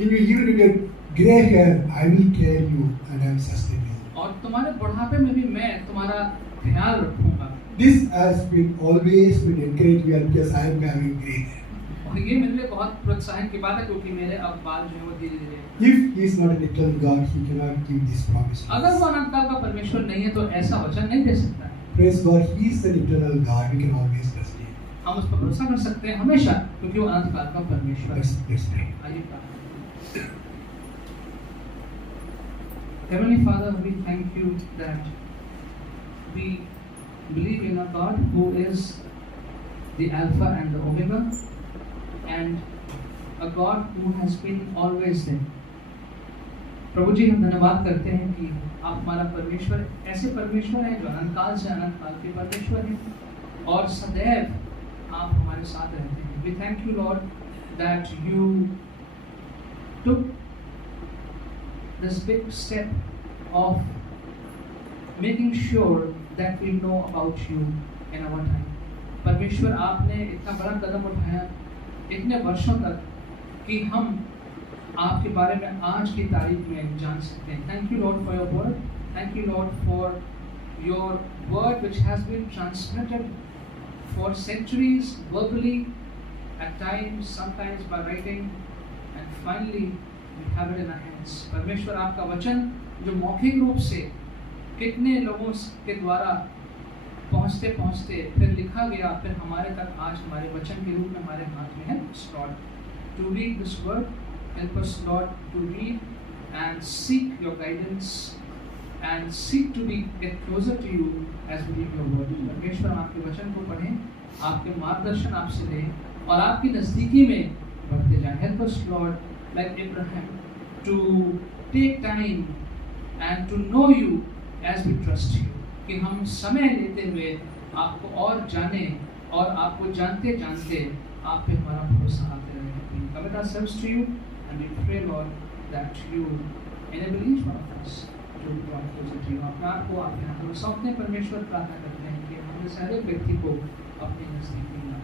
even in your grey hair, I will carry you, and I will sustain you. और तुम्हारे बुढ़ापे में भी मैं तुम्हारा ख्याल रखूंगा। This has been always been encouraged me because I am having grey hair. और ये मेरे लिए बहुत प्रोत्साहन की बात है क्योंकि मेरे अब बाल जो है वो धीरे-धीरे। If He is not an eternal God, He cannot give this promise to अगर us. वो अनंत काल का परमेश्वर नहीं है तो ऐसा वचन नहीं दे सकता है। Praise God, He is an eternal God. We can always trust Him. हम उस पर भरोसा कर सकते हैं हमेशा क्योंकि वो अनंत काल का परमेश्वर है। Let's pray. आइए प्रार्थना करें। Heavenly Father, we thank you that we believe in a God who is the Alpha and the Omega, and a God who has been always there. प्रभु जी हम धन्यवाद करते हैं कि आप हमारा परमेश्वर ऐसे परमेश्वर हैं जो अनंत काल से अनंत काल के परमेश्वर हैं और सदैव आप हमारे साथ रहते हैं। We thank you, Lord, that you took this big step of making sure that we know about you in our time. परमेश्वर आपने इतना बड़ा कदम उठाया इतने वर्षों तक कि हम आपके बारे में आज की तारीख में जान सकते हैं। Thank you, Lord, for your word. Thank you, Lord, for your word which has been transmitted for centuries verbally, at times, sometimes by writing, and finally we have it in our hands. परमेश्वर आपका वचन जो मौखिक रूप से कितने लोगों के द्वारा पहुँचते पहुँचते फिर लिखा गया फिर हमारे तक आज हमारे वचन के रूप में हमारे हाथ में है। Lord, to read this word, help us, Lord, to read and seek your guidance and seek to get closer to you as we read your word. परमेश्वर आपके वचन को पढ़ें, आपके मार्गदर्शन आपसे लें और आपकी नज़दीकी में बढ़ते जाएं। Help us, Lord, like Abraham, to take time and to know you as we trust you. कि हम समय लेते हुए आपको और जाने और आपको जानते जानते आप पे हमारा भरोसा आते रहे. We commit ourselves to you and we pray, Lord, that you enable each one of us to draw closer to you. अपने आप को आपके हाथों में सौंपते परमेश्वर प्रार्थना करते हैं कि हमें सारे व्यक्ति को अपने नजदीक में ला.